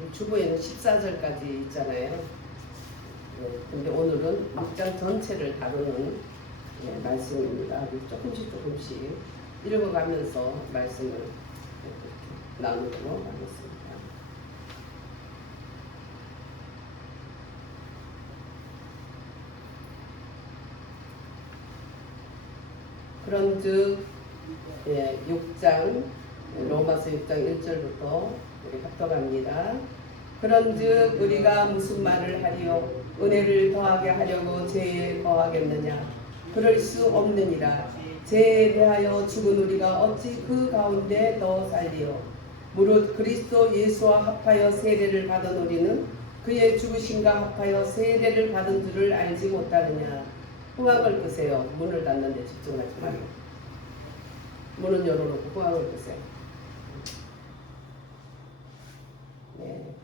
우리 주보에는 14절까지 있잖아요. 근데 오늘은 6장 전체를 다루는 말씀입니다. 조금씩 읽어가면서 말씀을 나누도록 하겠습니다. 그런즉 6장 로마서 6장 1절부터 우리 합독합니다. 그런즉 우리가 무슨 말을 하리요? 은혜를 더하게 하려고 죄에 거하겠느냐? 그럴 수 없느니라. 죄에 대하여 죽은 우리가 어찌 그 가운데 더 살리요? 무릇 그리스도 예수와 합하여 세례를 받은 우리는 그의 죽으심과 합하여 세례를 받은 줄을 알지 못하느냐? 후학을 끄세요. 문을 닫는데 집중하지 말고 문은 열어놓고 후학을 끄세요. 네.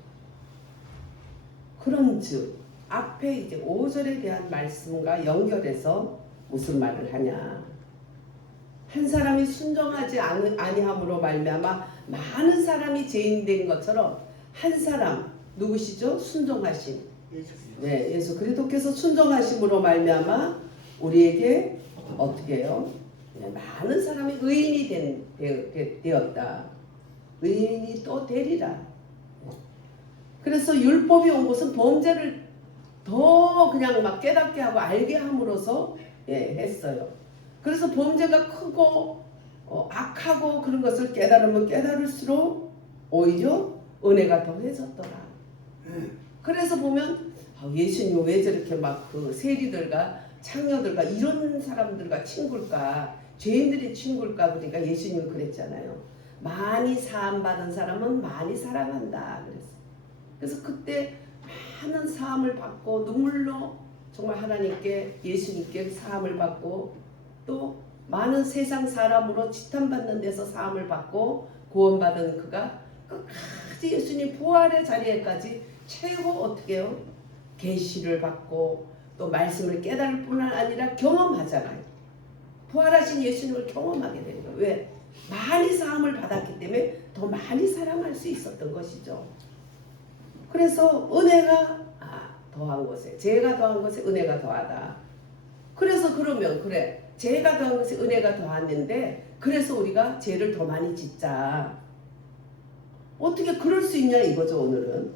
그런즉 앞에 이제 5절에 대한 말씀과 연결해서 무슨 말을 하냐? 한 사람이 순종하지 아니함으로 말미암아 많은 사람이 죄인된 것처럼 한 사람 누구시죠? 순종하심. 네, 예수 그리스도께서 순종하심으로 말미암아 우리에게 어떻게 해요? 네, 많은 사람이 의인이 되었다. 의인이 또 되리라. 그래서 율법이 온 것은 범죄를 더 그냥 막 깨닫게 하고 알게 함으로써 했어요. 그래서 범죄가 크고 악하고 그런 것을 깨달으면 깨달을수록 오히려 은혜가 더해졌더라. 그래서 보면 예수님 왜 저렇게 막 그 세리들과 창녀들과 이런 사람들과 친구일까? 죄인들의 친구일까? 그러니까 예수님은 그랬잖아요. 많이 사함받은 사람은 많이 사랑한다. 그래서 그때 많은 사함을 받고 눈물로 정말 하나님께 예수님께 사함을 받고 또 많은 세상 사람으로 지탄받는 데서 사함을 받고 구원받은 그가 끝까지 예수님 부활의 자리에까지 최고 어떻게 해요? 계시를 받고 또 말씀을 깨달을 뿐 아니라 경험하잖아요. 부활하신 예수님을 경험하게 되는 거예요. 왜? 많이 사함을 받았기 때문에 더 많이 사랑할 수 있었던 것이죠. 그래서 은혜가 더한 것에 죄가 더한 것에 은혜가 더하다. 그래서 그러면 그래 죄가 더한 것에 은혜가 더했는데 그래서 우리가 죄를 더 많이 짓자. 어떻게 그럴 수 있냐 이거죠 오늘은.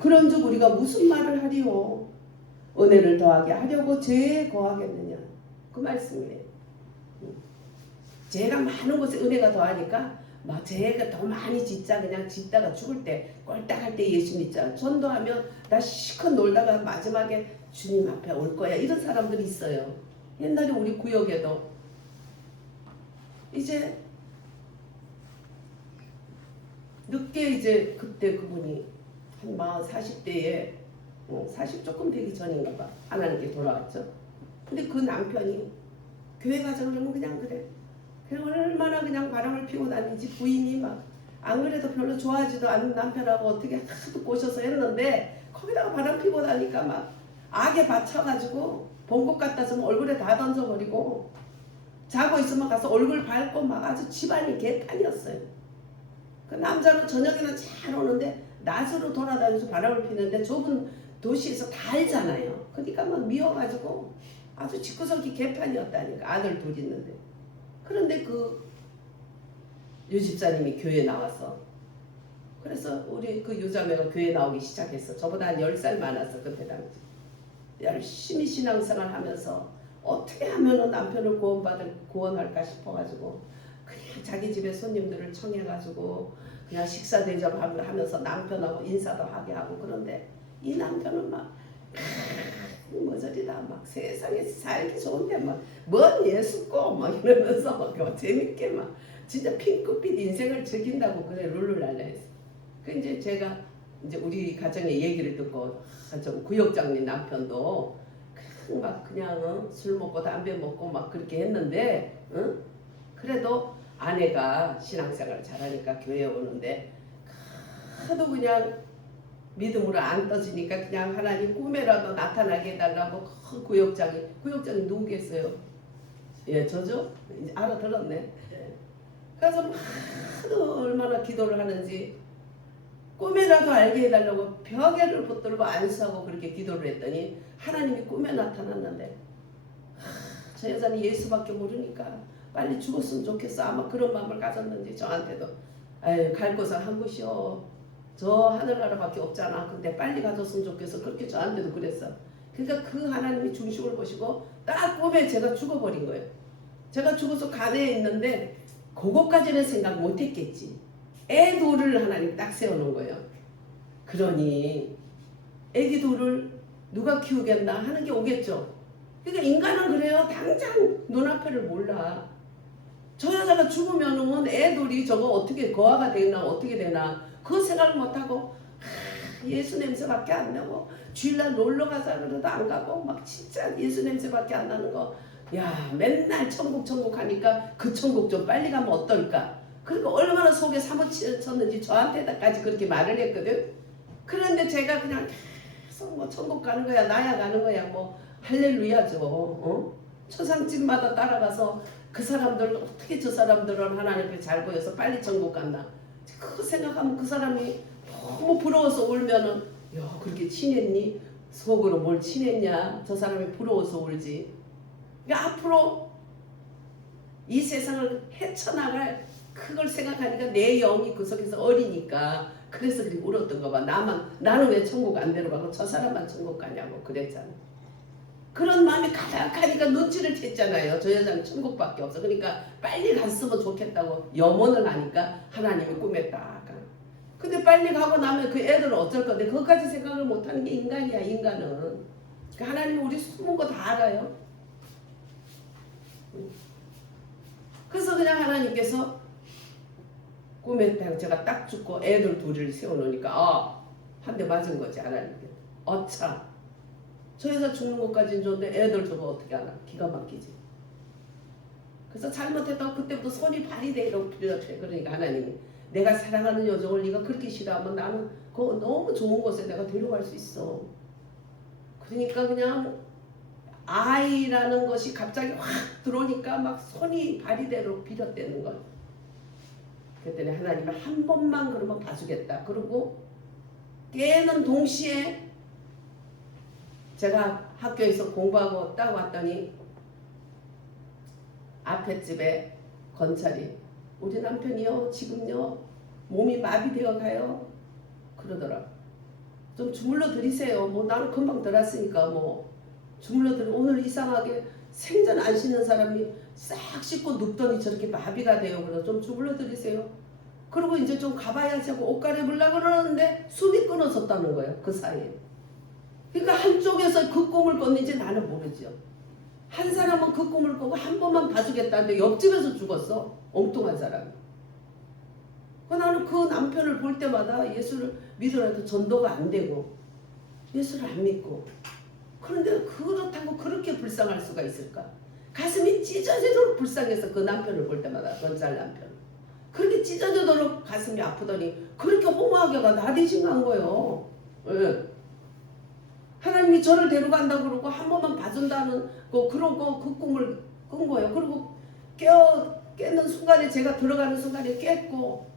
그런즉 우리가 무슨 말을 하리요? 은혜를 더하게 하려고 죄에 거하겠느냐? 그 말씀이에요. 죄가 많은 곳에 은혜가 더하니까 막 죄가 더 많이 짓자. 그냥 짓다가 죽을 때 꼴딱할 때 예수 믿자. 전도하면 나 시컷 놀다가 마지막에 주님 앞에 올 거야. 이런 사람들이 있어요. 옛날에 우리 구역에도 이제 늦게 이제 그때 그분이 한 40대에 40 조금 되기 전인가 봐. 하나님께 돌아왔죠. 근데 그 남편이 교회 가자 그러면 그냥 그래. 그냥 얼마나 그냥 바람을 피고 다니지. 부인이 막 안 그래도 별로 좋아하지도 않는 남편하고 어떻게 하도 꼬셔서 했는데 거기다가 바람 피고 다니까 막 악에 받쳐가지고 봉국 갖다 주면 얼굴에 다 던져버리고 자고 있으면 가서 얼굴 밟고 막 아주 집안이 개판이었어요. 그 남자는 저녁에는 잘 오는데 낮으로 돌아다니면서 바람을 피는데 좁은 도시에서 다 알잖아요. 그러니까 막 미워가지고 아주 집구석이 개판이었다니까. 아들 둘 있는데. 그런데 그 유집사님이 교회에 나와서 그래서 우리 그 유자매가 교회에 나오기 시작했어. 저보다 한 10살 많았어. 그때 당시. 열심히 신앙생활 하면서 어떻게 하면 남편을 구원할까 싶어가지고 그냥 자기 집에 손님들을 청해가지고 그냥 식사 대접하면서 남편하고 인사도 하게 하고. 그런데 이 남편은 막 머저리다 막 세상에 살기 좋은데 막 뭔 예수고 막 이러면서 막 재밌게 막 진짜 핑크빛 인생을 즐긴다고 그래 룰루랄라 했어. 그 이제 제가 이제 우리 가정의 얘기를 듣고 좀 구역장님 남편도 그냥 술 먹고 담배 먹고 막 그렇게 했는데 그래도 아내가 신앙생활을 잘하니까 교회에 오는데 하도 그냥 믿음으로 안 떠지니까 그냥 하나님 꿈에라도 나타나게 해달라고 그 구역장이 누구겠어요? 예, 저죠? 이제 알아들었네. 그래서 하도 얼마나 기도를 하는지 꿈에라도 알게 해달라고 벽에를 붙들고 안수하고 그렇게 기도를 했더니 하나님이 꿈에 나타났는데 저 여자는 예수밖에 모르니까 빨리 죽었으면 좋겠어. 아마 그런 마음을 가졌는지 저한테도 아유 갈 곳은 한 곳이요. 저 하늘나라밖에 없잖아. 근데 빨리 가졌으면 좋겠어. 그렇게 저한테도 그랬어. 그러니까 그 하나님이 중심을 보시고 딱 꿈에 제가 죽어버린 거예요. 제가 죽어서 간에 있는데 그것까지는 생각 못했겠지. 애 둘을 하나님 딱 세워놓은 거예요. 그러니 애기 둘을 누가 키우겠나 하는 게 오겠죠. 그러니까 인간은 그래요. 당장 눈앞에를 몰라. 저 여자가 죽으면은 애 둘이 저거 어떻게 거화가 되나 어떻게 되나 그거 생각 못하고 예수 냄새밖에 안 나고 주일날 놀러 가자 그래도 안 가고 막 진짜 예수 냄새밖에 안 나는 거. 야 맨날 천국 하니까 그 천국 좀 빨리 가면 어떨까. 그러니까 얼마나 속에 사무쳤는지 저한테까지 그렇게 말을 했거든. 그런데 제가 그냥 계속 뭐 천국 가는 거야 나야 가는 거야 뭐 할렐루야죠. 초상집마다 따라가서 그 사람들 어떻게 저 사람들은 하나님 앞에 잘 보여서 빨리 천국 갔나. 그거 생각하면 그 사람이 너무 부러워서 울면은 야 그렇게 친했니? 속으로 뭘 친했냐? 저 사람이 부러워서 울지. 그러니까 앞으로 이 세상을 헤쳐나갈 그걸 생각하니까 내 영이 그 속에서 어리니까 그래서 그렇게 울었던 거 봐. 나는 왜 천국 안 데려가고 저 사람만 천국 가냐고 그랬잖아. 그런 마음이 가득하니까 눈치를 챘잖아요. 저 여자는 천국밖에 없어. 그러니까 빨리 갔으면 좋겠다고 염원을 하니까 하나님이 꿈에 딱. 근데 빨리 가고 나면 그 애들은 어쩔 건데 그것까지 생각을 못하는 게 인간이야. 인간은. 그러니까 하나님이 우리 숨은 거 다 알아요. 그래서 그냥 하나님께서 꿈에 제가 딱 죽고 애들 둘을 세워놓으니까 한 대 맞은 거지 하나님께. 어차 저 여자 죽는 것까지는 좋은데 애들 저거 어떻게 하나. 기가 막히지. 그래서 잘못했다고 그때부터 손이 발이 돼 이렇게 빌었대. 그러니까 하나님이 내가 사랑하는 여종을 네가 그렇게 싫어하면 나는 그 너무 좋은 곳에 내가 데려갈 수 있어. 그러니까 그냥 아이라는 것이 갑자기 확 들어오니까 막 손이 발이 되도록 빌었대는 거야. 그랬더니 하나님은 한 번만 그러면 봐주겠다. 그리고 깨는 동시에 제가 학교에서 공부하고 딱 왔더니 앞에 집에 건찰이 우리 남편이요 지금요 몸이 마비되어 가요 그러더라. 좀 주물러 드리세요. 뭐 나는 금방 들었으니까 뭐 주물러 드리. 오늘 이상하게 생전 안 씻는 사람이 싹 씻고 눕더니 저렇게 마비가 돼요. 그래서 좀 주물러 드리세요. 그리고 이제 좀 가봐야지 하고 옷 갈아입으려고 그러는데 숨이 끊어졌다는 거예요. 그 사이에. 그러니까 한쪽에서 그 꿈을 꿨는지 나는 모르죠. 한 사람은 그 꿈을 꾸고 한 번만 봐주겠다는데 옆집에서 죽었어. 엉뚱한 사람이. 나는 그 남편을 볼 때마다 예수를 믿으라도 전도가 안 되고 예수를 안 믿고 그런데 그렇다고 그렇게 불쌍할 수가 있을까? 가슴이 찢어지도록 불쌍해서 그 남편을 볼 때마다 건살 남편 그렇게 찢어지도록 가슴이 아프더니 그렇게 허무하게가 나대신한 거예요. 네. 하나님이 저를 데려간다 그러고 한 번만 봐준다는 거 그러고 그 꿈을 꾼 거예요. 그리고 깨는 순간에 제가 들어가는 순간에 깼고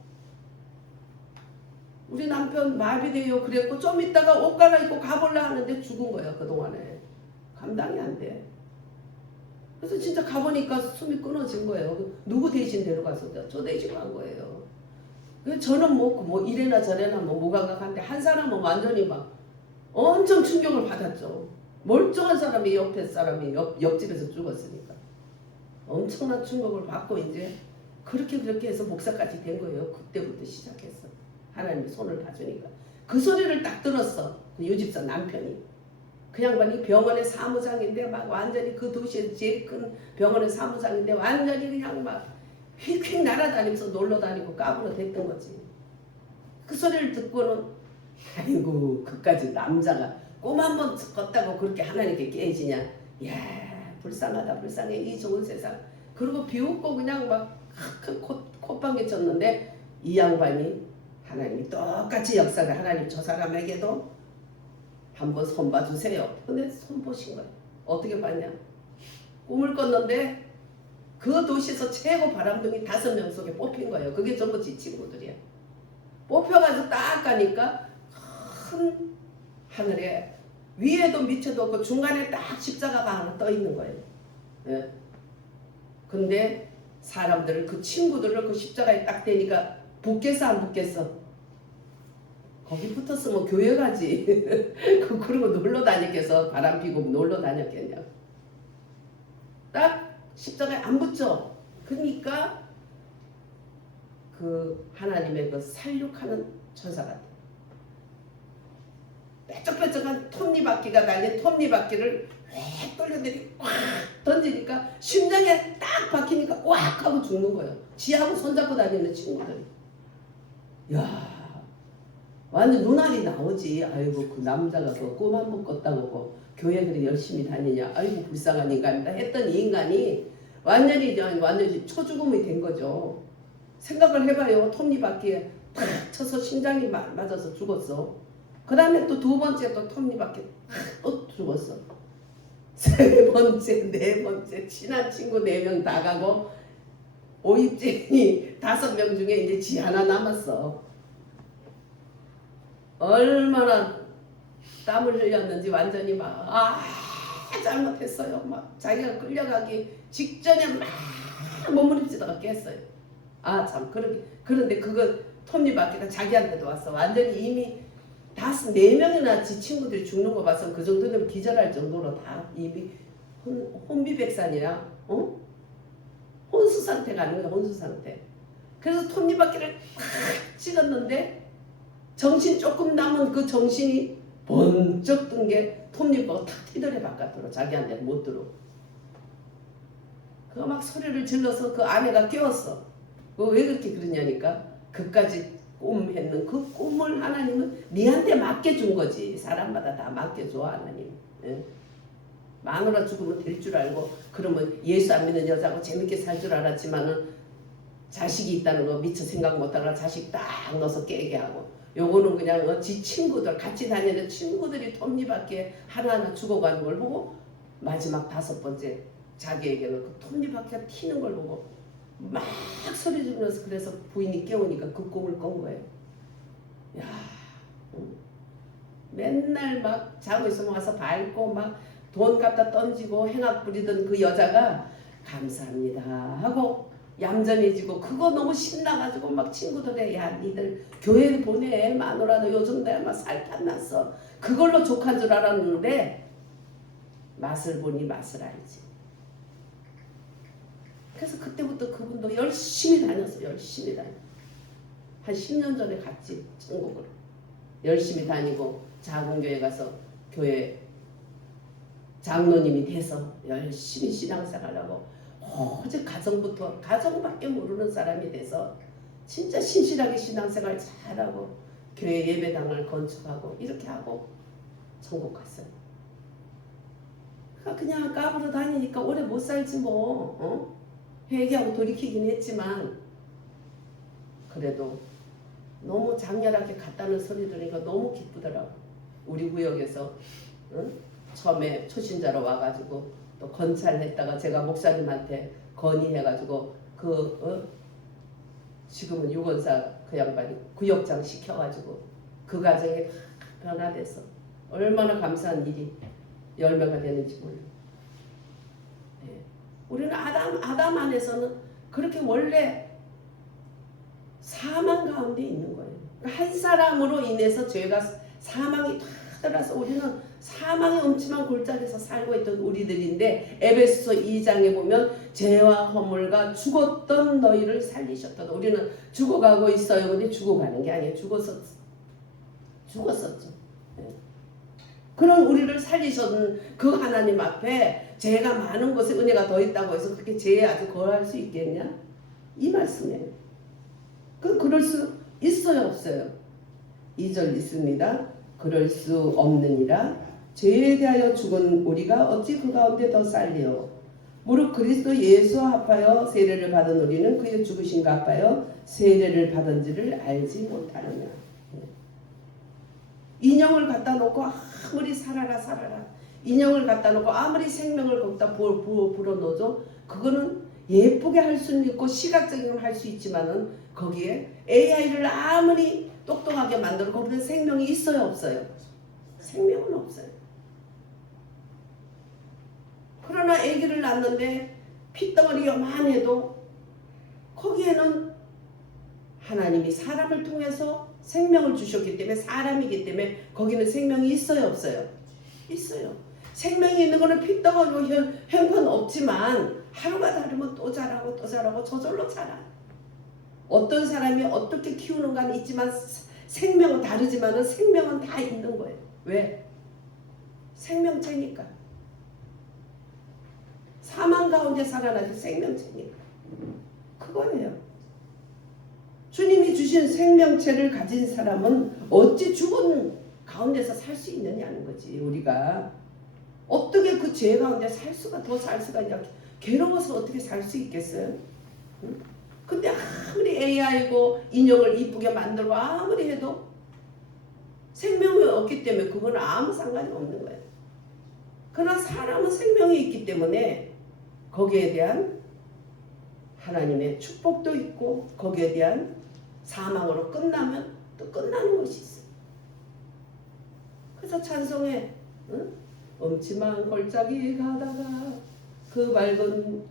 우리 남편 마비돼요 그랬고 좀 있다가 옷 갈아입고 가볼라 하는데 죽은 거예요. 그동안에 감당이 안 돼. 그래서 진짜 가보니까 숨이 끊어진 거예요. 누구 대신 데려가서 저 대신 간 거예요. 저는 뭐 이래나 저래나 뭐 무감각한데 한 사람은 완전히 막 엄청 충격을 받았죠. 멀쩡한 사람이 옆에 사람이 옆집에서 죽었으니까 엄청난 충격을 받고 이제 그렇게 해서 목사까지 된 거예요. 그때부터 시작했어. 하나님이 손을 봐주니까 그 소리를 딱 들었어. 그 요집사 남편이 그 양반이 병원의 사무장인데 막 완전히 그 도시에서 제일 큰 병원의 사무장인데 완전히 그냥 막 휙휙 날아다니면서 놀러다니고 까불어 댔던 거지. 그 소리를 듣고는 아이고 그까지 남자가 꿈 한 번 꿨다고 그렇게 하나님께 깨지냐. 이야 불쌍하다 불쌍해 이 좋은 세상. 그리고 비웃고 그냥 막 큰 콧방귀 쳤는데 이 양반이 하나님이 똑같이 역사를 하나님 저 사람에게도 한번 손 봐주세요. 근데 손 보신 거예요. 어떻게 봤냐. 꿈을 꿨는데 그 도시에서 최고 바람둥이 5명 속에 뽑힌 거예요. 그게 전부 지 친구들이야. 뽑혀가지고 딱 가니까 큰 하늘에 위에도 밑에도 없고 중간에 딱 십자가가 하나 떠 있는 거예요. 예. 근데 사람들을 그 친구들을 그 십자가에 딱 대니까 붙겠어 안 붙겠어? 거기 붙었으면 교회 가지. 그러고 놀러 다녔겠어. 바람 피고 놀러 다녔겠냐. 딱 십자가에 안 붙죠. 그러니까 그 하나님의 그 살육하는 천사 같아. 뾰족뾰족한 톱니바퀴가 달린 톱니바퀴를 획 돌려내리고 꽉 던지니까 심장에 딱 박히니까 꽉 하고 죽는 거예요. 지하고 손잡고 다니는 친구들. 야, 완전 눈알이 나오지. 아이고 그 남자가 그 꿈 한 번 꿨다고 뭐 교회 그리 열심히 다니냐. 아이고 불쌍한 인간이다 했던 이 인간이 완전히 초죽음이 된 거죠. 생각을 해봐요. 톱니바퀴에 탁 쳐서 심장이 맞아서 죽었어. 그 다음에 또 두 번째 또 톱니바퀴 또 죽었어. 세 번째, 네 번째 친한 친구 4명 다 가고 오입쟁이 5명 중에 이제 지 하나 남았어. 얼마나 땀을 흘렸는지 완전히 막 잘못했어요. 막 자기가 끌려가기 직전에 막 몸부림치다가 깼어요. 참 그런데 그거 톱니바퀴가 자기한테도 왔어. 완전히 이미 4명이나 지 친구들이 죽는 거 봤으면 그 정도면 기절할 정도로 다 이미 혼비백산이야. 혼수 상태가 아닌 거야. 혼수 상태. 그래서 톱니바퀴를 탁 찍었는데 정신 조금 남은 그 정신이 번쩍 뜬 게 톱니바퀴가 탁 튀더래 바깥으로. 자기한테 못 들어. 그거 막 소리를 질러서 그 아내가 깨웠어. 왜 그렇게 그러냐니까 그까지 꿈했는 그 꿈을 하나님은 니한테 맡겨준 거지. 사람마다 다 맡겨줘 하나님. 예? 마누라 죽으면 될 줄 알고 그러면 예수 안 믿는 여자고 재밌게 살 줄 알았지만은 자식이 있다는 거 미처 생각 못하다가 자식 딱 넣어서 깨게 하고 요거는 그냥 지 친구들 같이 다니는 친구들이 톱니바퀴에 하나하나 죽어가는 걸 보고 마지막 5번째 자기에게는 그 톱니바퀴가 튀는 걸 보고 막 소리 지르면서 그래서 부인이 깨우니까 그 꿈을 꾼 거예요. 야, 맨날 막 자고 있으면 와서 밟고 막 돈 갖다 던지고 행악 부리던 그 여자가 감사합니다 하고 얌전해지고 그거 너무 신나가지고 막 친구들에 야 니들 교회 보내 마누라도 요즘 내가 막 살판 났어 그걸로 족한 줄 알았는데 맛을 보니 맛을 알지. 그래서 그때부터 그분도 열심히 다녔어. 열심히 다녔어. 한 10년 전에 갔지 천국으로. 열심히 다니고 자궁교회 가서 교회 장로님이 돼서 열심히 신앙생활하고 오직 가정밖에 모르는 사람이 돼서 진짜 신실하게 신앙생활 잘하고 교회 예배당을 건축하고 이렇게 하고 천국 갔어요. 그냥 까불어 다니니까 오래 못 살지 뭐. 회개하고 돌이키긴 했지만 그래도 너무 장렬하게 갔다는 소리 들으니까 너무 기쁘더라고. 우리 구역에서 처음에 초신자로 와가지고 또 건찰했다가 제가 목사님한테 건의해가지고 지금은 유건사 그 양반이 구역장 시켜가지고 그 가정이 변화돼서 얼마나 감사한 일이 열매가 되는지 몰라. 우리는 아담 안에서는 그렇게 원래 사망 가운데 있는 거예요. 한 사람으로 인해서 죄가 사망이 다 들어서 우리는 사망의 음침한 골짜기에서 살고 있던 우리들인데 에베소서 2장에 보면 죄와 허물과 죽었던 너희를 살리셨다. 우리는 죽어가고 있어요. 근데 죽어가는 게 아니에요. 죽었었죠. 그런 우리를 살리셨던 그 하나님 앞에 죄가 많은 곳에 은혜가 더 있다고 해서 그렇게 죄에 아주 거할 수 있겠냐? 이 말씀이에요. 그럴 수 있어요, 없어요? 2절 있습니다. 그럴 수 없느니라. 죄에 대하여 죽은 우리가 어찌 그 가운데 더 살리요? 무릇 그리스도 예수와 합하여 세례를 받은 우리는 그의 죽으심과 합하여 세례를 받은지를 알지 못하느냐. 인형을 갖다 놓고 아무리 살아라 인형을 갖다 놓고 아무리 생명을 거기다 불어넣어도 그거는 예쁘게 할 수는 있고 시각적인 걸 할 수 있지만은 거기에 AI를 아무리 똑똑하게 만들고 거기에 생명이 있어요, 없어요? 생명은 없어요. 그러나 아기를 낳는데 핏덩어리 요만해도 거기에는 하나님이 사람을 통해서 생명을 주셨기 때문에, 사람이기 때문에 거기는 생명이 있어요, 없어요? 있어요. 생명이 있는 거는 핏덩어리로 형편없지만 하루가 다르면 또 자라고 또 자라고 저절로 자라. 어떤 사람이 어떻게 키우는가는 있지만 생명은 다르지만 생명은 다 있는 거예요. 왜? 생명체니까. 사망 가운데 살아나는 생명체니까. 그거예요. 주님이 주신 생명체를 가진 사람은 어찌 죽은 가운데서 살 수 있느냐는 거지. 우리가 어떻게 그 죄 가운데 더 살 수가 있냐. 괴로워서 어떻게 살 수 있겠어요? 응? 근데 아무리 AI고 인형을 이쁘게 만들고 아무리 해도 생명이 없기 때문에 그거는 아무 상관이 없는 거예요. 그러나 사람은 생명이 있기 때문에 거기에 대한 하나님의 축복도 있고 거기에 대한 사망으로 끝나면 또 끝나는 것이 있어요. 그래서 찬송에 엄침한 골짜기 가다가 그 밝은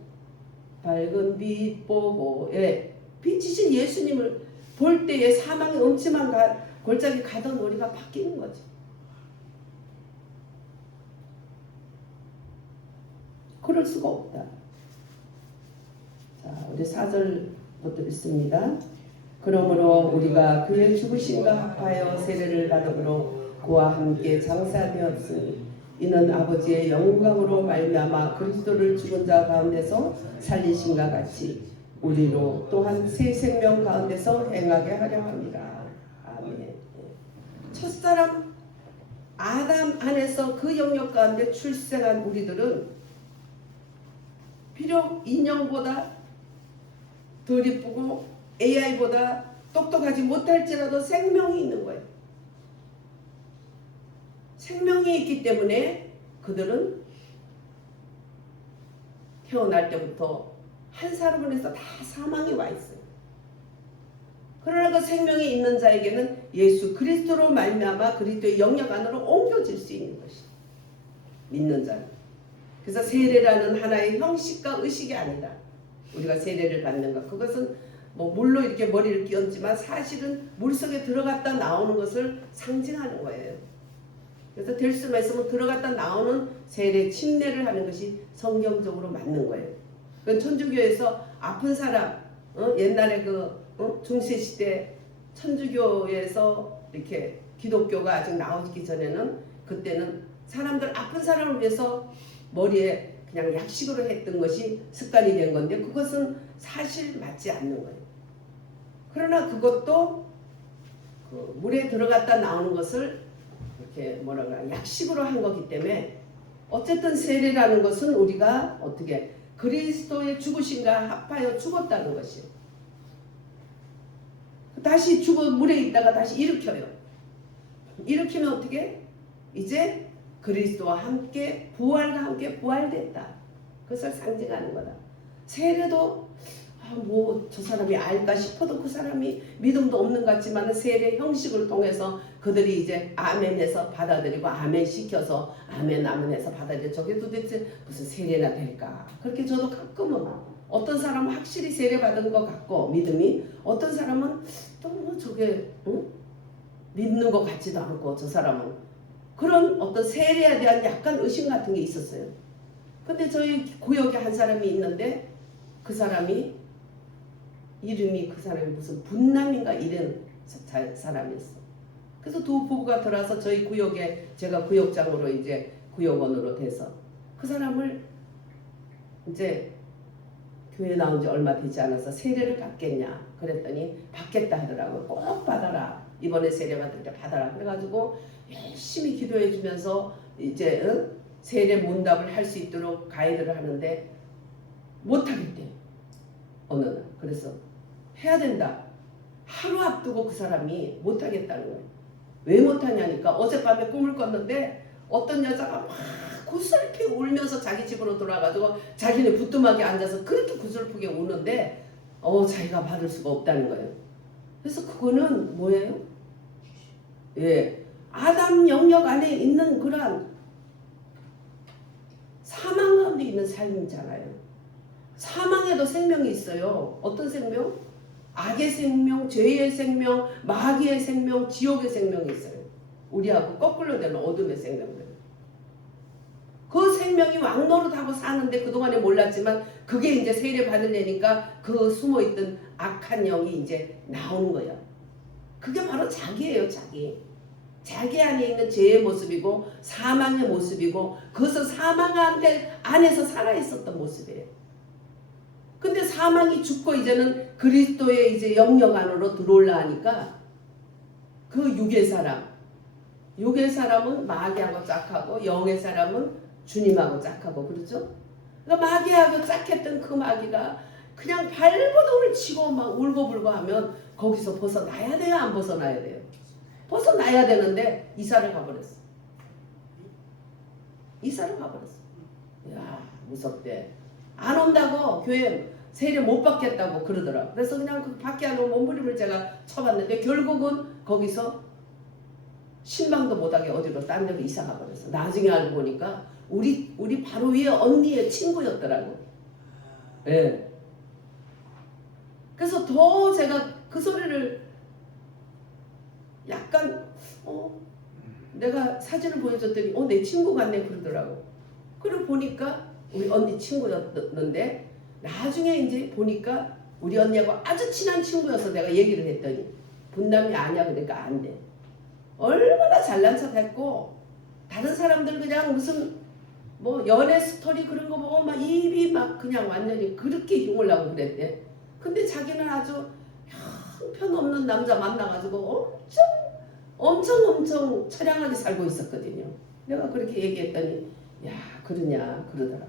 빛 보고, 빛이신 예수님을 볼 때에 사망의 엄침한 골짜기 가던 우리가 바뀌는 거지. 그럴 수가 없다. 자, 우리 4절부터 읽습니다. 그러므로 우리가 그의 죽으심과 합하여 세례를 받음으로 그와 함께 장사되었으니 이는 아버지의 영광으로 말미암아 그리스도를 죽은 자 가운데서 살리심과 같이 우리로 또한 새 생명 가운데서 행하게 하려 합니다. 아멘. 첫사람 아담 안에서 그 영역 가운데 출생한 우리들은 비록 인형보다 덜 이쁘고 AI보다 똑똑하지 못할지라도 생명이 있는 거예요. 생명이 있기 때문에 그들은 태어날 때부터 한 사람을 해서 다 사망이 와 있어요. 그러나 그 생명이 있는 자에게는 예수 그리스도로 말미암아 그리스도의 영역 안으로 옮겨질 수 있는 것이 믿는 자는. 그래서 세례라는 하나의 형식과 의식이 아니다. 우리가 세례를 받는 것, 그것은 뭐 물로 이렇게 머리를 끼얹지만 사실은 물속에 들어갔다 나오는 것을 상징하는 거예요. 그래서 될 수만 있으면 들어갔다 나오는 세례 침례를 하는 것이 성경적으로 맞는 거예요. 그 천주교에서 아픈 사람, 옛날에 중세시대 천주교에서 이렇게 기독교가 아직 나오기 전에는 그때는 사람들 아픈 사람을 위해서 머리에 그냥 약식으로 했던 것이 습관이 된 건데 그것은 사실 맞지 않는 거예요. 그러나 그것도 그 물에 들어갔다 나오는 것을 이렇게 약식으로 한 거기 때문에 어쨌든 세례라는 것은 우리가 어떻게 그리스도의 죽으심과 합하여 죽었다는 것이에요. 다시 물에 있다가 다시 일으켜요. 일으키면 어떻게? 이제 그리스도와 함께 부활과 함께 부활됐다. 그것을 상징하는 거다. 세례도 저 사람이 알까 싶어도 그 사람이 믿음도 없는 것 같지만 세례 형식을 통해서 그들이 이제 아멘해서 받아들이고 아멘 시켜서 아멘 해서 받아들여. 저게 도대체 무슨 세례나 될까? 그렇게 저도 가끔은 어떤 사람은 확실히 세례 받은 것 같고 믿음이, 어떤 사람은 또 저게 믿는 것 같지도 않고, 저 사람은 그런 어떤 세례에 대한 약간 의심 같은 게 있었어요. 근데 저희 구역에 한 사람이 있는데 그 사람이 이름이 무슨 분남인가 이런 사람이었어. 그래서 두 부부가 들어와서 저희 구역에 제가 구역장으로 이제 구역원으로 돼서 그 사람을 이제 교회 나온 지 얼마 되지 않아서 세례를 받겠냐 그랬더니 받겠다 하더라고요. 꼭 받아라. 이번에 세례 받을 때 받아라. 그래가지고 열심히 기도해 주면서 이제 세례 문답을 할 수 있도록 가이드를 하는데 못하겠대요. 어느 날. 그래서 해야 된다. 하루 앞두고 그 사람이 못하겠다는 거예요. 왜 못하냐니까 어젯밤에 꿈을 꿨는데 어떤 여자가 막 구슬프게 울면서 자기 집으로 돌아가지고 자기네 부뚜막에 앉아서 그렇게 구슬프게 우는데 자기가 받을 수가 없다는 거예요. 그래서 그거는 뭐예요? 예, 아담 영역 안에 있는 그러한 사망 가운데 있는 삶이잖아요. 사망에도 생명이 있어요. 어떤 생명? 악의 생명, 죄의 생명, 마귀의 생명, 지옥의 생명이 있어요. 우리하고 거꾸로 되는 어둠의 생명들. 그 생명이 왕노릇하고 사는데 그동안에 몰랐지만 그게 이제 세례 받으려니까 그 숨어있던 악한 영이 이제 나오는 거예요. 그게 바로 자기예요, 자기. 자기 안에 있는 죄의 모습이고 사망의 모습이고 그것은 사망 안에서 살아있었던 모습이에요. 근데 사망이 죽고 이제는 그리스도의 이제 영역 안으로 들어올라 하니까 그 육의 사람은 마귀하고 짝하고 영의 사람은 주님하고 짝하고 그러죠? 그러니까 마귀하고 짝했던 그 마귀가 그냥 발버둥을 치고 막 울고불고 하면 거기서 벗어나야 돼요? 안 벗어나야 돼요? 벗어나야 되는데 이사를 가버렸어. 이야, 무섭대. 안 온다고 교회 세례 못 받겠다고 그러더라. 그래서 그냥 그 밖에 안 오고 몸부림을 제가 쳐봤는데 결국은 거기서 신방도 못하게 어디로 딴 데로 이사 가버렸어. 나중에 알고 보니까 우리 바로 위에 언니의 친구였더라고. 예. 그래서 더 제가 그 소리를 약간 내가 사진을 보여줬더니 내 친구 같네 그러더라고. 그리고 보니까 우리 언니 친구였는데 나중에 이제 보니까 우리 언니하고 아주 친한 친구여서 내가 얘기를 했더니 분남이 아니야. 그러니까 안 돼. 얼마나 잘난 척했고 다른 사람들 그냥 무슨 뭐 연애 스토리 그런 거 보고 막 입이 막 그냥 완전히 그렇게 흉을 나고 그랬대. 근데 자기는 아주 형편없는 남자 만나가지고 엄청 처량하게 살고 있었거든요. 내가 그렇게 얘기했더니 야 그러냐 그러더라.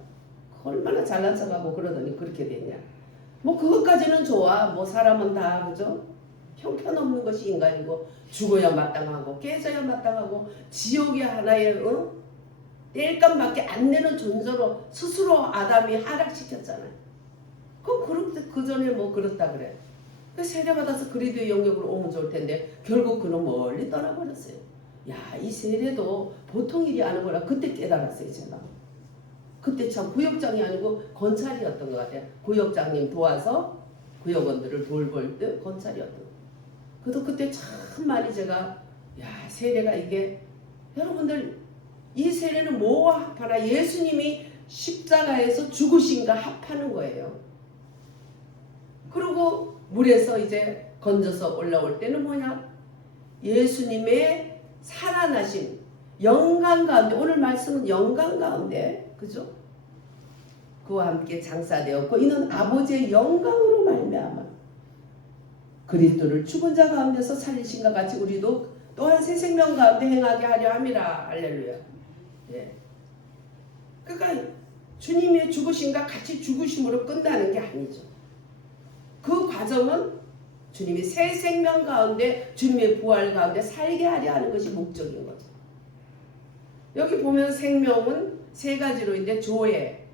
얼마나 잘난 척하고 그러더니 그렇게 됐냐. 뭐 그것까지는 좋아. 뭐 사람은 다 그죠? 형편없는 것이 인간이고 죽어야 마땅하고 깨져야 마땅하고 지옥의 하나의 땔감밖에 안 되는 존재로 스스로 아담이 하락시켰잖아요. 그 전에 뭐 그렇다 그래. 세례받아서 그리스도의 영역으로 오면 좋을 텐데 결국 그는 멀리 떠나버렸어요. 야, 이 세례도 보통 일이 아니구나. 그때 깨달았어요, 제가. 그때 참 구역장이 아니고 건찰이었던 것 같아요. 구역장님 도와서 구역원들을 돌볼 때 건찰이었던 것 같아요. 그래도 그때 참 많이 제가 세례가 이게 여러분들 이 세례는 뭐와 합하나 예수님이 십자가에서 죽으신가 합하는 거예요. 그리고 물에서 이제 건져서 올라올 때는 뭐냐? 예수님의 살아나심, 영광 가운데, 오늘 말씀은 영광 가운데, 그죠? 그와 함께 장사되었고 이는 아버지의 영광으로 말미암아 그리스도를 죽은 자 가운데서 살리신과 같이 우리도 또한 새 생명 가운데 행하게 하려 함이라. 할렐루야. 예. 그러니까 주님의 죽으심과 같이 죽으심으로 끝나는 게 아니죠. 그 과정은 주님이 새 생명 가운데 주님의 부활 가운데 살게 하려 하는 것이 목적인 거죠. 여기 보면 생명은 세 가지로 있는데 조회,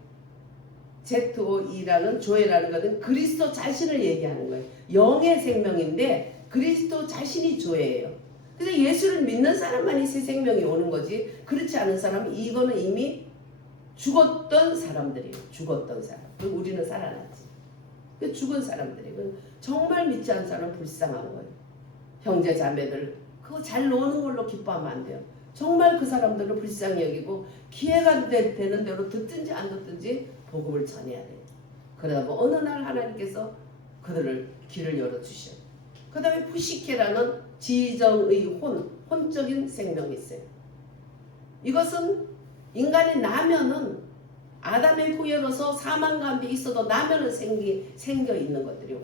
ZOE라는 조회라는 것은 그리스도 자신을 얘기하는 거예요. 영의 생명인데 그리스도 자신이 조회예요. 그래서 예수를 믿는 사람만이 새 생명이 오는 거지 그렇지 않은 사람은 이거는 이미 죽었던 사람들이에요. 죽었던 사람. 그리고 우리는 살아났지. 죽은 사람들이 정말 믿지 않는 사람은 불쌍한 거예요. 형제 자매들 그거 잘 노는 걸로 기뻐하면 안 돼요. 정말 그 사람들은 불쌍히 여기고 기회가 되는 대로 듣든지 안 듣든지 복음을 전해야 돼요. 그러다 보면 어느 날 하나님께서 그들을 길을 열어주셔요. 그 다음에 푸시케라는 지정의 혼적인 생명이 있어요. 이것은 인간이 나면은 아담의 후예로서 사망 가운데 있어도 나면은 생겨 있는 것들이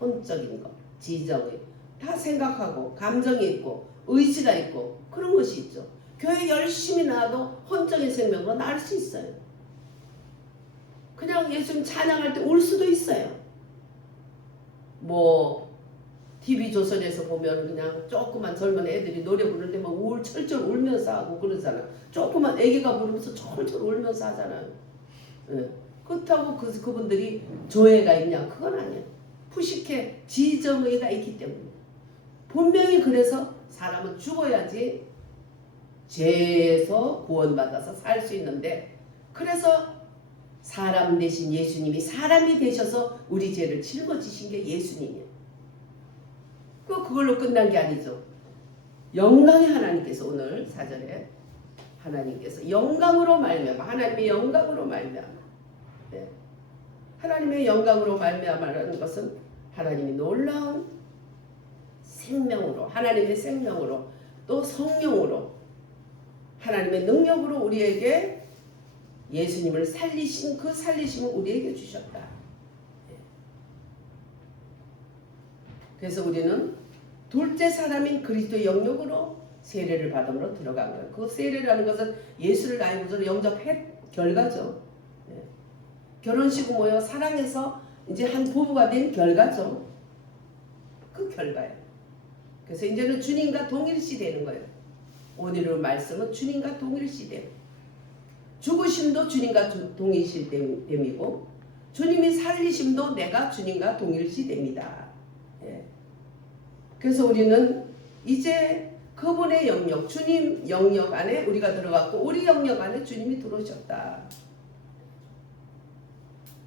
혼적인 것, 지정의 다 생각하고 감정이 있고 의지가 있고 그런 것이 있죠. 교회 열심히 나와도 혼적인 생명으로 날 수 있어요. 그냥 예수님 찬양할 때 울 수도 있어요. 뭐 TV조선에서 보면 그냥 조그만 젊은 애들이 노래 부르는데 막 철철 울면서 하고 그러잖아. 조그만 애기가 부르면서 철철 울면서 하잖아요. 예. 그렇다고 그분들이 조회가 있냐? 그건 아니에요. 푸시케 지정의가 있기 때문에 분명히 그래서 사람은 죽어야지 죄에서 구원받아서 살 수 있는데, 그래서 사람 대신 예수님이 사람이 되셔서 우리 죄를 짊어지신 게 예수님이에요. 그걸로 끝난 게 아니죠. 영광의 하나님께서 오늘 4절에 하나님께서 영광으로 말미암아, 하나님의 영광으로 말미암아, 네. 하나님의 영광으로 말미암아라는 것은 하나님이 놀라운 생명으로, 하나님의 생명으로, 또 성령으로, 하나님의 능력으로 우리에게 예수님을 살리신 그 살리심을 우리에게 주셨다. 그래서 우리는 둘째 사람인 그리스도의 영역으로 세례를 받음으로 들어간 거예요. 그 세례라는 것은 예수를 나이로서 영접한 결과죠. 결혼식은 뭐예요? 사랑해서 이제 한 부부가 된 결과죠. 그 결과예요. 그래서 이제는 주님과 동일시 되는 거예요. 오늘의 말씀은 주님과 동일시 됨. 죽으심도 주님과 동일시 됨이고, 주님이 살리심도 내가 주님과 동일시 됩니다. 예. 그래서 우리는 이제 그분의 영역, 주님 영역 안에 우리가 들어갔고, 우리 영역 안에 주님이 들어오셨다.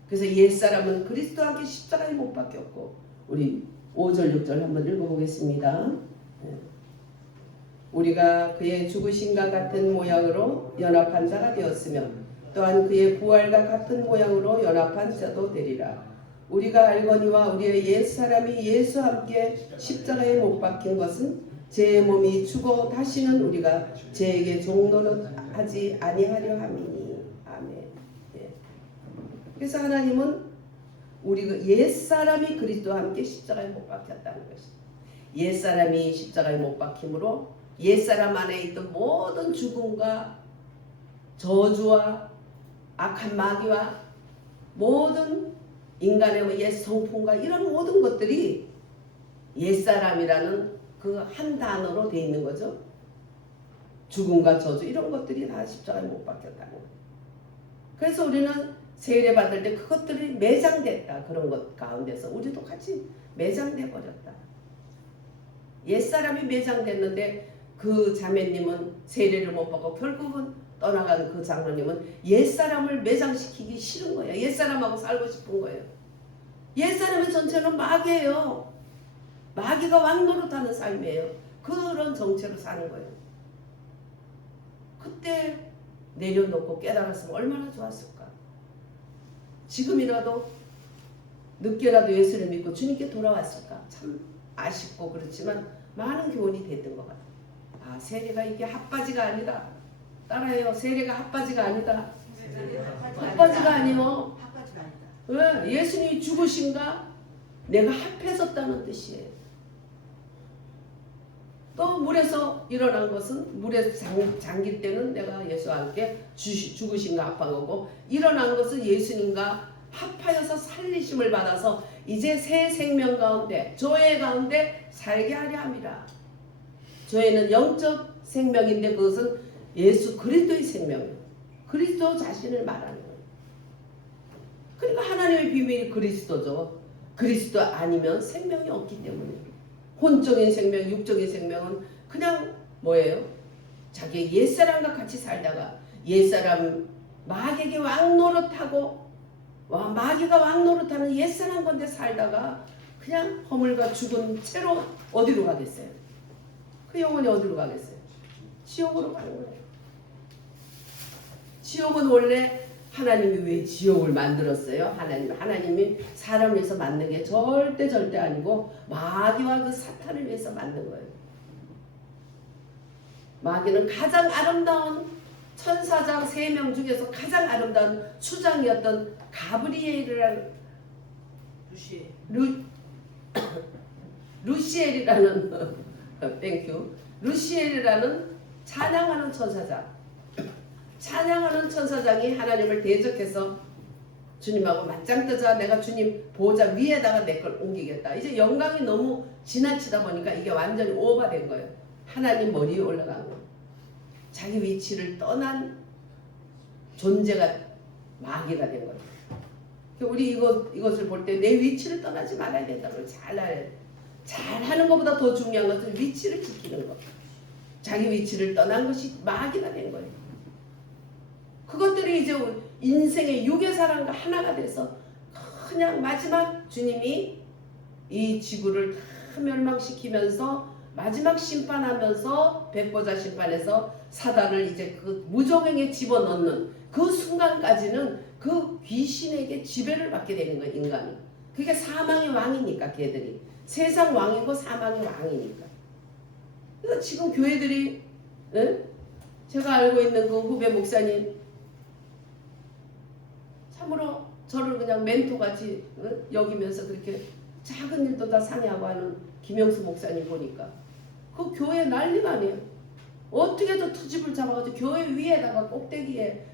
그래서 옛사람은 그리스도와 함께 십자가에 못 박혔고, 우리 5절 6절 한번 읽어보겠습니다. 우리가 그의 죽으심과 같은 모양으로 연합한 자가 되었으며 또한 그의 부활과 같은 모양으로 연합한 자도 되리라. 우리가 알거니와 우리의 옛사람이 예수와 함께 십자가에 못 박힌 것은 제 몸이 죽어 다시는 우리가 죄에게 종노릇하지 아니하려 함이니. 아멘. 예. 그래서 하나님은 우리 옛사람이 그리스도와 함께 십자가에 못 박혔다는 것입니다. 옛사람이 십자가에 못 박힘으로 옛사람 안에 있던 모든 죽음과 저주와 악한 마귀와 모든 인간의 옛 성품과 이런 모든 것들이 옛사람이라는 그 한 단어로 되어 있는 거죠. 죽음과 저주 이런 것들이 다 십자가에 못 박혔다는 거예요. 그래서 우리는 세례 받을 때 그것들이 매장됐다. 그런 것 가운데서 우리도 같이 매장돼 버렸다. 옛사람이 매장됐는데 그 자매님은 세례를 못 받고 결국은 떠나간 그 장로님은 옛사람을 매장시키기 싫은 거예요. 옛사람하고 살고 싶은 거예요. 옛사람의 전체는 마귀예요. 마귀가 왕노릇하는 삶이에요. 그런 정체로 사는 거예요. 그때 내려놓고 깨달았으면 얼마나 좋았을까. 지금이라도 늦게라도 예수를 믿고 주님께 돌아왔을까. 참 아쉽고 그렇지만 많은 교훈이 됐던 것 같아요. 아, 세례가 이게 핫바지가 아니다. 따라해요. 세례가 핫바지가 아니다. 핫바지가 아니요. 왜? 예수님이 죽으신가? 내가 합해졌다는 뜻이에요. 또 물에서 일어난 것은 물에 잠길 때는 내가 예수와 함께 죽으신가 합한 거고, 일어난 것은 예수님과 합하여서 살리심을 받아서 이제 새 생명 가운데 조회 가운데 살게 하려 함이라. 조회는 영적 생명인데 그것은 예수 그리스도의 생명이에요. 그리스도 자신을 말하는 거예요. 그러니까 하나님의 비밀이 그리스도죠. 그리스도 아니면 생명이 없기 때문에. 혼적인 생명, 육적인 생명은 그냥 뭐예요? 자기 옛사람과 같이 살다가 옛사람 마귀에게 왕노릇하고 마귀가 왕노릇하는 옛사람 건데 살다가 그냥 허물과 죽은 채로 어디로 가겠어요? 그 영혼이 어디로 가겠어요? 지옥으로 가는 거예요. 지옥은 원래 하나님이 왜 지옥을 만들었어요? 하나님이 사람을 위해서 만든 게 절대 아니고 마귀와 그 사탄을 위해서 만든 거예요. 마귀는 가장 아름다운 천사장 3명 중에서 가장 아름다운 수장이었던 가브리엘이라는 루시엘이라는 땡큐 루시엘이라는 찬양하는 천사장이 하나님을 대적해서 주님하고 맞짱 뜨자. 내가 주님 보호자 위에다가 내 걸 옮기겠다. 이제 영광이 너무 지나치다 보니까 이게 완전히 오버된 거예요. 하나님 머리에 올라간 거예요. 자기 위치를 떠난 존재가 마귀가 된 거예요. 우리 이것을 볼 때 내 위치를 떠나지 말아야 된다는 걸 잘 알아야 돼요. 잘하는 것보다 더 중요한 것은 위치를 지키는 것. 자기 위치를 떠난 것이 마귀가 된 거예요. 그것들이 이제 인생의 육의 사랑과 하나가 돼서 그냥 마지막 주님이 이 지구를 다 멸망시키면서 마지막 심판하면서 백보자 심판에서 사단을 이제 그 무저갱에 집어넣는 그 순간까지는 그 귀신에게 지배를 받게 되는 거예요, 인간이. 그게 사망의 왕이니까, 걔들이. 세상 왕이고 사망의 왕이니까. 그래서 지금 교회들이, 제가 알고 있는 그 후배 목사님, 참으로 저를 그냥 멘토같이 여기면서 그렇게 작은 일도 다 상의하고 하는 김영수 목사님 보니까 그 교회 난리가 아니에요. 어떻게든 투집을 잡아가지고 교회 위에다가 꼭대기에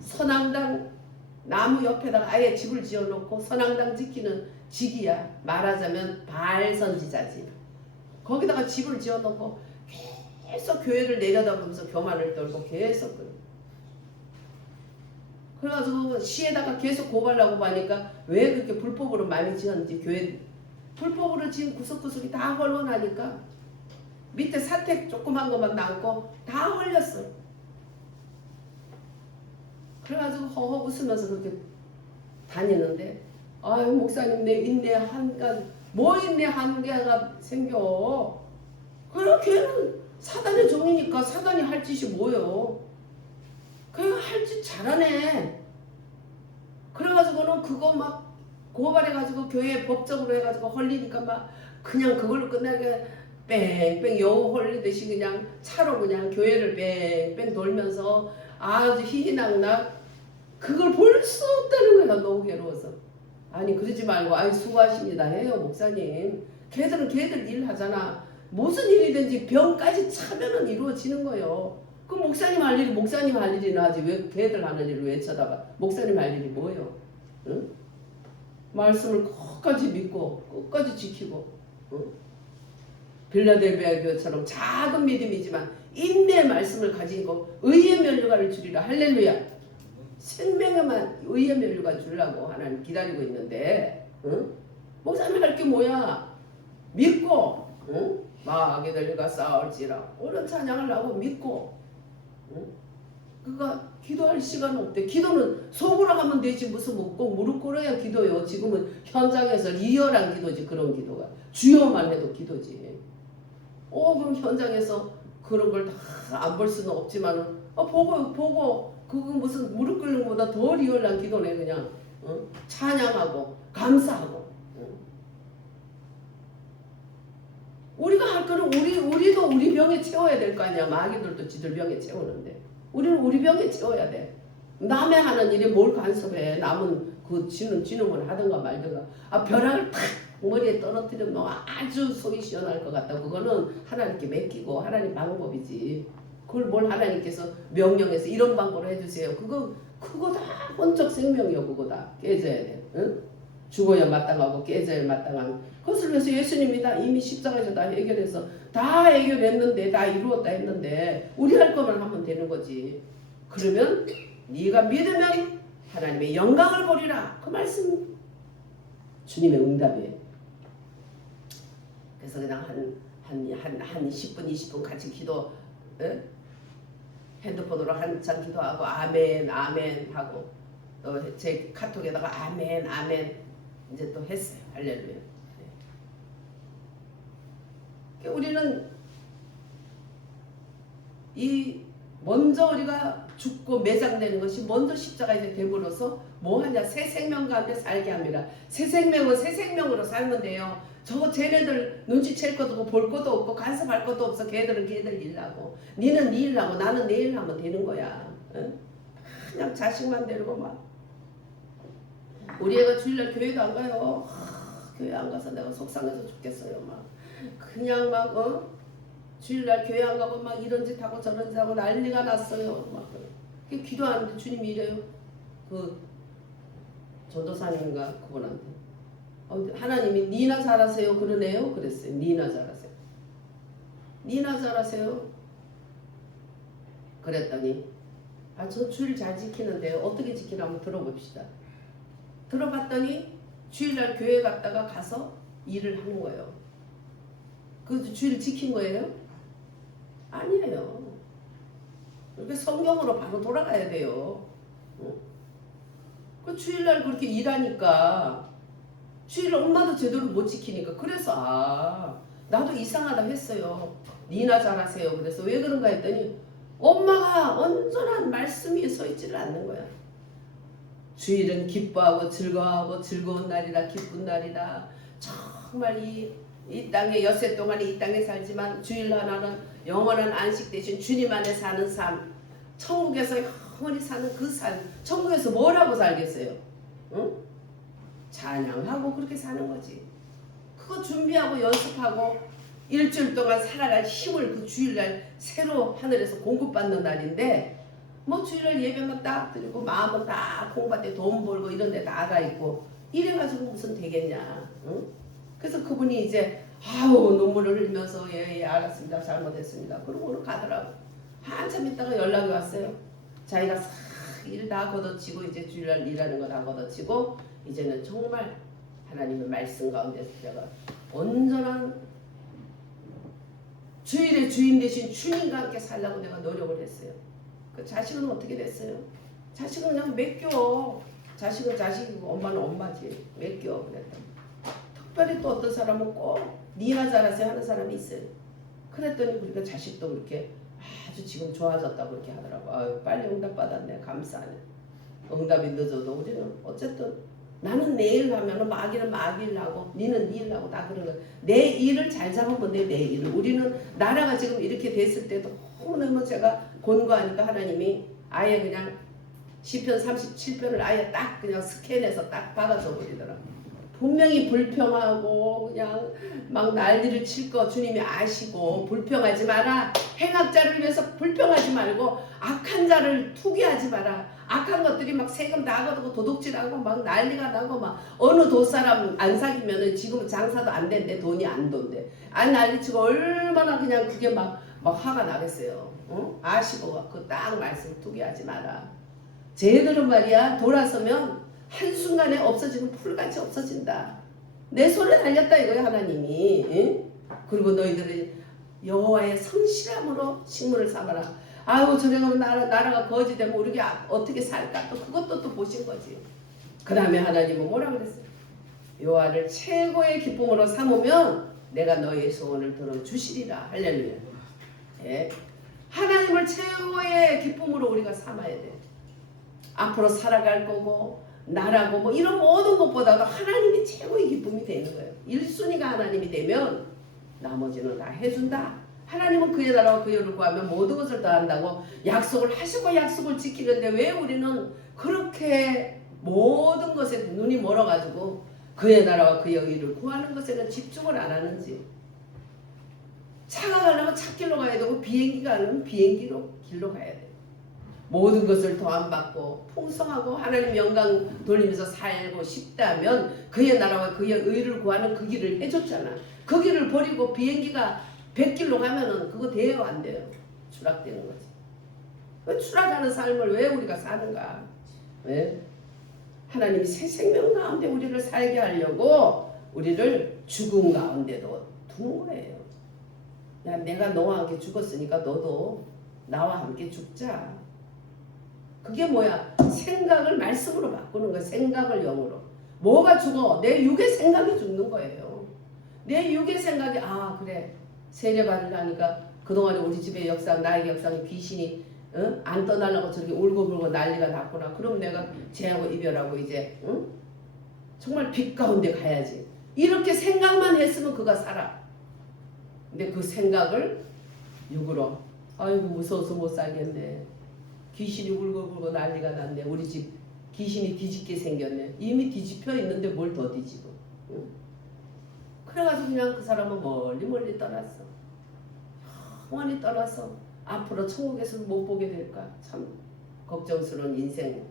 선앙당 나무 옆에다가 아예 집을 지어놓고 선앙당 지키는 직이야. 말하자면 바알 선지자지. 거기다가 집을 지어놓고 계속 교회를 내려다보면서 교만을 떨고 계속 그래가지고 시에다가 계속 고발하고 하니까 왜 그렇게 불법으로 많이 지었는지 교회 불법으로 지금 구석구석이 다 헐렁하니까 밑에 사택 조그만 것만 남고 다 헐렸어. 그래가지고 허허 웃으면서 그렇게 다니는데 아유 목사님 내 인내 한가 뭐 인내 한계가 생겨. 그렇게는 사단의 종이니까 사단이 할 짓이 뭐요. 그냥 할 짓 잘하네. 그래가지고는 그거 막 고발해가지고 교회 법적으로 해가지고 헐리니까 막 그냥 그걸로 끝나게 뺑뺑 여우 헐리듯이 그냥 차로 그냥 교회를 뺑뺑 돌면서 아주 희희낙낙 그걸 볼 수 없다는 거야. 너무 괴로워서. 아니 그러지 말고 아이 수고하십니다 해요 목사님. 걔들은 걔들 일 하잖아. 무슨 일이든지 병까지 차면은 이루어지는 거예요. 그 목사님 할 일이 목사님 할 일이나 하지 왜 걔들 하는 일을 왜 쳐다봐. 목사님 할 일이 뭐예요? 응? 말씀을 끝까지 믿고 끝까지 지키고 빌라델비아 교회처럼 작은 믿음이지만 인내의 말씀을 가지고 의의 면류관을 주리라. 할렐루야. 생명에만 의의 면류관 주려고 하나님 기다리고 있는데 목사님 할 게 뭐야. 믿고 마귀들과 싸울지라 오늘 찬양을 하고 믿고 그가 기도할 시간 없대. 기도는 속으로 하면 되지 무슨 꼭 무릎 꿇어야 기도요. 지금은 현장에서 리얼한 기도지. 그런 기도가 주여만 해도 기도지. 그럼 현장에서 그런 걸 다 안 볼 수는 없지만은 보고 그거 무슨 무릎 꿇는 것보다 더 리얼한 기도네. 그냥 찬양하고 감사하고. 우리가 할 거는 우리도 우리 병에 채워야 될 거 아니야. 마귀들도 지들 병에 채우는데 우리는 우리 병에 채워야 돼. 남의 하는 일에 뭘 간섭해. 남은 그 지는 하든가 말든가. 벼락을 탁 머리에 떨어뜨리면 아주 속이 시원할 것 같다. 그거는 하나님께 맡기고 하나님 방법이지. 그걸 뭘 하나님께서 명령해서 이런 방법으로 해주세요. 그거 다 혼적 생명이요. 그거 다 깨져야 돼. 응? 죽어야 마땅하고 깨져야 마땅한 그것을 위해서 예수님이 다 이미 십자가에서 다 해결해서 다 해결했는데 다 이루었다 했는데 우리 할 거만 하면 되는 거지. 그러면 네가 믿으면 하나님의 영광을 보리라. 그 말씀 주님의 응답이에요. 그래서 그냥 한 10분 20분 같이 기도 핸드폰으로 한참 기도하고 아멘 아멘 하고 또 제 카톡에다가 아멘 아멘 이제 또 했어요. 할렐루야. 우리는 먼저 우리가 죽고 매장되는 것이 먼저 십자가에 대부로서 뭐하냐. 새 생명 가운데 살게 합니다. 새 생명은 새 생명으로 살면 돼요. 저거 쟤네들 눈치챌 것도 없고 볼 것도 없고 간섭할 것도 없어. 걔들은 걔들 일 하고 니는 니 일 하고 나는 내 일 하면 되는 거야. 응? 그냥 자식만 데리고 막 우리 애가 주일날 교회도 안 가요. 교회 안 가서 내가 속상해서 죽겠어요. 막 그냥 막 주일날 교회 안 가고 막 이런 짓 하고 저런 짓 하고 난리가 났어요. 막 기도하는데 주님이 이래요. 그 전도사님인가 그분한테 하나님이 니나 잘하세요 그러네요. 그랬어요. 니나 잘하세요. 니나 잘하세요. 그랬더니 저 주일 잘 지키는데요. 어떻게 지키나 한번 들어봅시다. 들어봤더니 주일날 교회 갔다가 가서 일을 하는 거예요. 그 주의를 지킨 거예요? 아니에요. 그러니까 성경으로 바로 돌아가야 돼요. 그 주일날 그렇게 일하니까 주일을 엄마도 제대로 못 지키니까 그래서 나도 이상하다 했어요. 니나 잘하세요. 그래서 왜 그런가 했더니 엄마가 온전한 말씀 위에 서 있지를 않는 거야. 주일은 기뻐하고 즐거워하고 즐거운 날이라 기쁜 날이다. 정말 이 땅에 엿새 동안 이 땅에 살지만 주일 하나는 영원한 안식 대신 주님 안에 사는 삶, 천국에서 영원히 사는 그 삶, 천국에서 뭘 하고 살겠어요? 응? 찬양하고 그렇게 사는 거지. 그거 준비하고 연습하고 일주일 동안 살아갈 힘을 그 주일날 새로 하늘에서 공급받는 날인데 뭐 주일날 예배만 딱 드리고 마음은 딱 공부할 돈 벌고 이런 데 나가 있고 이래가지고 무슨 되겠냐. 응? 그래서 그분이 이제 눈물을 흘리면서 예 알았습니다. 잘못했습니다. 그러고 오늘 가더라고. 한참 있다가 연락이 왔어요. 자기가 싹 일 다 걷어치고 이제 주일날 일하는 거 다 걷어치고 이제는 정말 하나님의 말씀 가운데서 제가 온전한 주일의 주인 대신 주님과 함께 살라고 내가 노력을 했어요. 그 자식은 어떻게 됐어요? 자식은 그냥 맡겨. 자식은 자식이고 엄마는 엄마지. 맡겨. 그랬더니 특별히 또 어떤 사람은 꼭 니나 잘하세요 하는 사람이 있어요. 그랬더니 우리가 자식도 그렇게 아주 지금 좋아졌다고 그렇게 하더라고. 아유, 빨리 응답 받았네. 감사하네. 응답이 늦어도 우리는 어쨌든 나는 내 일 하면은 마귀는 마귀 일 하고 니는 니 일 하고 다 그런 거야. 내 일을 잘 잡으면 내 일을. 우리는 나라가 지금 이렇게 됐을 때도 너무너무 제가 권고하니까 하나님이 아예 그냥 시편 37편을 아예 딱 그냥 스캔해서 딱 박아줘 버리더라고. 분명히 불평하고 그냥 막 난리를 칠 거 주님이 아시고 불평하지 마라. 행악자를 위해서 불평하지 말고 악한 자를 투기하지 마라. 악한 것들이 막 세금 다 걷고 도둑질하고 막 난리가 나고 막 어느 도사람 안 사귀면은 지금은 장사도 안 된대. 돈이 안 돈대. 난리치고 얼마나 그냥 그게 막 화가 나겠어요. 어? 아시고 그 딱 말씀 투기하지 마라. 쟤들은 말이야 돌아서면 한순간에 없어지는 풀같이 없어진다. 내 손에 달렸다 이거야 하나님이. 응? 그리고 너희들은 여호와의 성실함으로 식물을 삼아라. 아유 저래 가면 나라가 거지되면 우리가 어떻게 살까? 또 그것도 또 보신 거지. 그 다음에 하나님은 뭐라 그랬어요? 여호와를 최고의 기쁨으로 삼으면 내가 너희의 소원을 들어주시리라. 할렐루야. 예. 하나님을 최고의 기쁨으로 우리가 삼아야 돼. 앞으로 살아갈 거고 나라고 뭐 이런 모든 것보다도 하나님이 최고의 기쁨이 되는 거예요. 1순위가 하나님이 되면 나머지는 다 해준다. 하나님은 그의 나라와 그의 의를 구하면 모든 것을 다 한다고 약속을 하시고 약속을 지키는데 왜 우리는 그렇게 모든 것에 눈이 멀어가지고 그의 나라와 그의 의를 구하는 것에는 집중을 안 하는지. 차가 가려면 찻길로 가야 되고 비행기가 가려면 비행기로 길로 가야 돼. 모든 것을 도안받고 풍성하고 하나님 영광 돌리면서 살고 싶다면 그의 나라와 그의 의를 구하는 그 길을 해줬잖아. 그 길을 버리고 비행기가 100길로 가면은 그거 돼요 안 돼요? 추락되는 거지. 그 추락하는 삶을 왜 우리가 사는가? 왜? 하나님이 새 생명 가운데 우리를 살게 하려고 우리를 죽음 가운데도 두는 거예요. 야, 내가 너와 함께 죽었으니까 너도 나와 함께 죽자. 그게 뭐야? 생각을 말씀으로 바꾸는 거야. 생각을 영으로. 뭐가 죽어? 내 육의 생각이 죽는 거예요. 내 육의 생각이 그래. 세례받으려니까 그동안에 우리 집의 역사, 나의 역사는 귀신이 안 떠나려고 저렇게 울고불고 난리가 났구나. 그럼 내가 쟤하고 이별하고 이제 정말 빛 가운데 가야지. 이렇게 생각만 했으면 그가 살아. 근데 그 생각을 육으로 아이고 무서워서 못 살겠네. 귀신이 울고불고 난리가 났네. 우리 집 귀신이 뒤집게 생겼네. 이미 뒤집혀 있는데 뭘 더 뒤집어. 응? 그래가지고 그냥 그 사람은 멀리 떠났어. 영원히 떠나서 앞으로 천국에서 못 보게 될까. 참 걱정스러운 인생.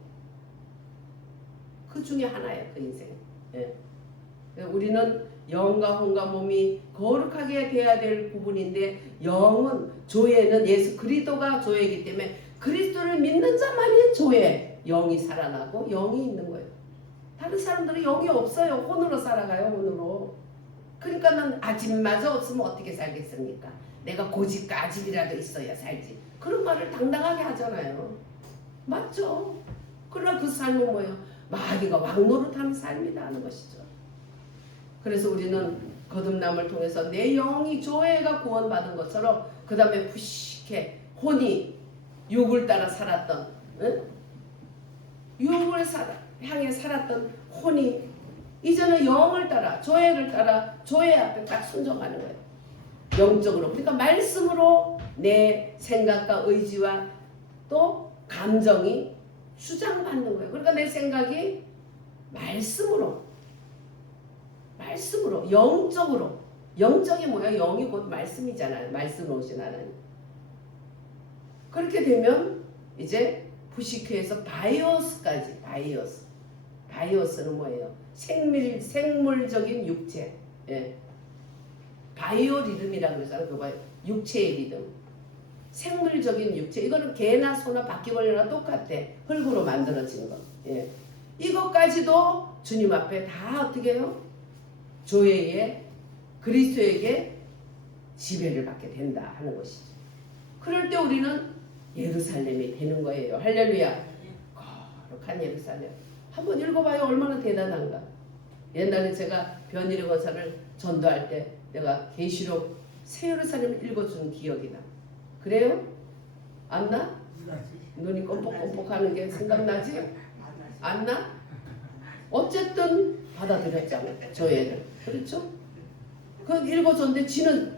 그 중에 하나야 그 인생. 예. 우리는 영과 혼과 몸이 거룩하게 돼야 될 부분인데 영은 조회는 예수 그리스도가 조회이기 때문에 그리스도를 믿는 자만이 조회. 영이 살아나고 영이 있는 거예요. 다른 사람들은 영이 없어요. 혼으로 살아가요. 혼으로. 그러니까 난 아집마저 없으면 어떻게 살겠습니까? 내가 고집과 아집이라도 있어야 살지. 그런 말을 당당하게 하잖아요. 맞죠? 그러나 그 삶은 뭐예요? 마귀가 왕노릇하는 삶이다 하는 것이죠. 그래서 우리는 거듭남을 통해서 내 영이 조회가 구원받은 것처럼 그 다음에 푸시케 혼이 육을 따라 살았던 육을 향해 살았던 혼이 이제는 영을 따라 조회를 따라 조회 앞에 딱 순종하는 거예요. 영적으로. 그러니까 말씀으로 내 생각과 의지와 또 감정이 주장받는 거예요. 그러니까 내 생각이 말씀으로 영적으로. 영적이 뭐야? 영이 곧 말씀이잖아요. 말씀으로 오신 하나님. 그렇게 되면 이제 부시크에서 바이오스까지. 바이오스는 뭐예요? 생물적인 육체. 예. 바이오 리듬이라고 그러잖아요. 그거 봐요. 육체의 리듬. 생물적인 육체. 이거는 개나 소나 바퀴벌레나 똑같아. 흙으로 만들어진 거. 예. 이것까지도 주님 앞에 다 어떻게 해요? 조회에 그리스도에게 지배를 받게 된다 하는 것이죠. 그럴 때 우리는 예루살렘이 되는 거예요. 할렐루야. 거룩한 예루살렘. 한번 읽어봐요. 얼마나 대단한가. 옛날에 제가 변희룡 원사를 전도할 때 내가 계시록 새 예루살렘을 읽어준 기억이 나. 그래요? 안 나? 눈이 껌뻑껌뻑하는 게 생각나지? 안 나? 어쨌든 받아들였잖아. 저 애를. 그렇죠? 그 읽어줬는데 지는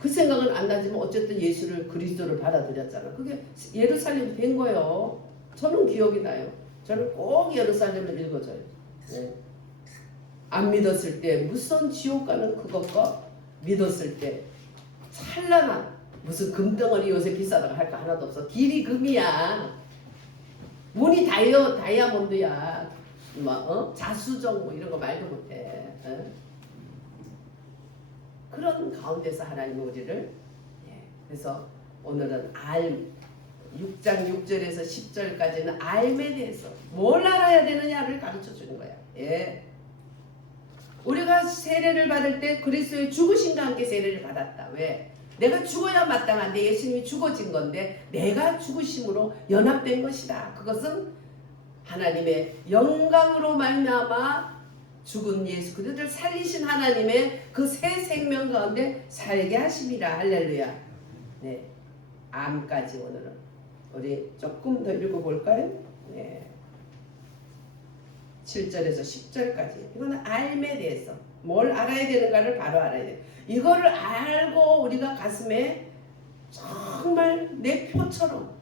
그 생각은 안 나지만 어쨌든 예수를 그리스도를 받아들였잖아. 그게 예루살렘이 된 거예요. 저는 기억이 나요. 저는 꼭 예루살렘을 읽어줘요. 네. 안 믿었을 때 무슨 지옥 가는 그것과 믿었을 때 찬란한 무슨 금덩어리 요새 비싸다고 할 거 하나도 없어. 길이 금이야. 문이 다이아몬드야. 자수정 뭐 이런 거 말도 못해. 그런 가운데서 하나님은 우리를 그래서 오늘은 6장 6절에서 10절까지는 알에 대해서 뭘 알아야 되느냐를 가르쳐 주는 거야. 예. 우리가 세례를 받을 때 그리스도의 죽으심과 함께 세례를 받았다. 왜? 내가 죽어야 마땅한데 예수님이 죽어진 건데 내가 죽으심으로 연합된 것이다. 그것은 하나님의 영광으로 말미암아 죽은 예수 그리스도를 살리신 하나님의 그 새 생명 가운데 살게 하심이라. 할렐루야. 네, 암까지 오늘은 우리 조금 더 읽어볼까요? 네. 7절에서 10절까지. 이거는 알에 대해서 뭘 알아야 되는가를 바로 알아야 돼. 이거를 알고 우리가 가슴에 정말 내 표처럼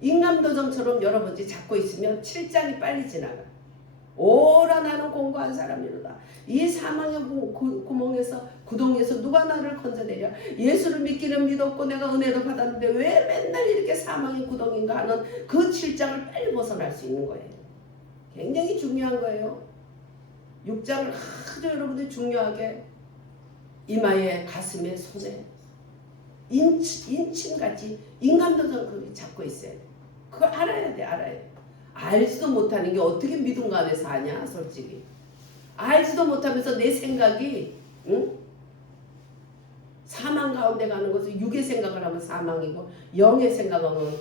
인감도정처럼 여러분이 잡고 있으면 7장이 빨리 지나가. 오라 나는 공고한 사람이로다. 이 사망의 구멍에서 구덩이에서 누가 나를 건져내랴. 예수를 믿기는 믿었고 내가 은혜도 받았는데 왜 맨날 이렇게 사망의 구덩이인가 하는 그 7장을 빨리 벗어날 수 있는 거예요. 굉장히 중요한 거예요. 6장을 아주 여러분들이 중요하게 이마에 가슴에 손에 인침같이 인감도정을 잡고 있어야 돼. 그걸 알아야 돼. 알아야 돼. 알지도 못하는 게 어떻게 믿음 안에서 아냐 솔직히. 알지도 못하면서 내 생각이 사망 가운데 가는 것은 육의 생각을 하면 사망이고 영의 생각하면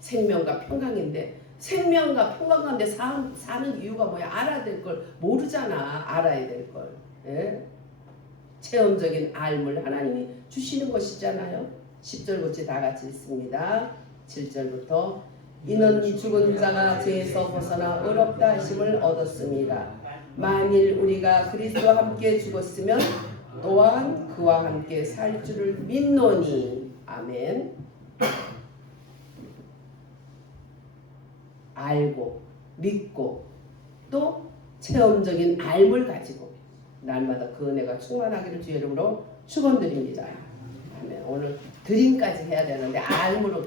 생명과 평강인데 생명과 평강 가운데 사는 이유가 뭐야? 알아야 될 걸 모르잖아. 알아야 될 걸. 예? 체험적인 알물 하나님이 주시는 것이잖아요. 10절부터 다 같이 읽습니다. 7절부터 이는 죽은 자가 죄에서 벗어나 의롭다 하심을 얻었습니다. 만일 우리가 그리스도와 함께 죽었으면 또한 그와 함께 살 줄을 믿노니. 아멘. 알고 믿고 또 체험적인 알을 가지고 날마다 그 은혜가 충만하기를 주의 이름으로 축원드립니다. 아멘. 오늘 드림까지 해야 되는데 알므로